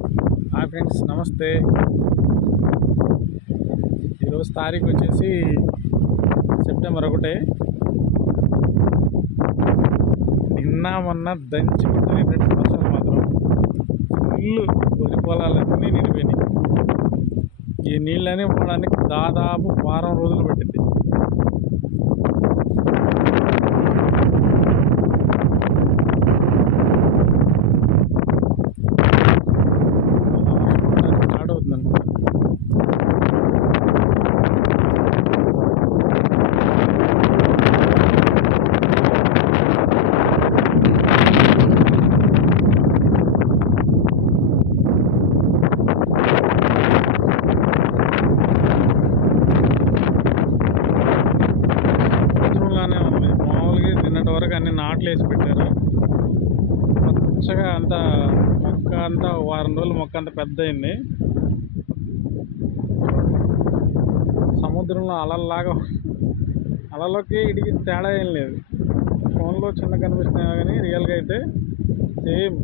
Hi friends, నమస్తే. ఈరోజు తారీఖు వచ్చేసి సెప్టెంబర్ 1. నిన్న మొన్న దంచి కొట్టినాయి ఫ్రెండ్స్. వర్షాలు మాత్రం ఫుల్, వరి పొలాలన్నీ నిండిపోయినాయి. ఈ నీళ్ళని పోవడానికి దాదాపు వారం రోజులు పట్టింది. స్టార్ట్ అవుతుంది అనమాట. సముద్రంలానే ఉంది. మామూలుగా నిన్నటి వరకు అన్ని నాట్లు వేసి పెట్టారు. పచ్చగా అంతా మొక్క అంతా వారం రోజులు మొక్క అంతా పెద్ద అయింది. సముద్రంలో అలల్లాగా, అలలోకి ఇడికి తేడా ఏం లేదు. ఫోన్లో చిన్న కనిపిస్తున్నాయి కానీ రియల్గా అయితే సేమ్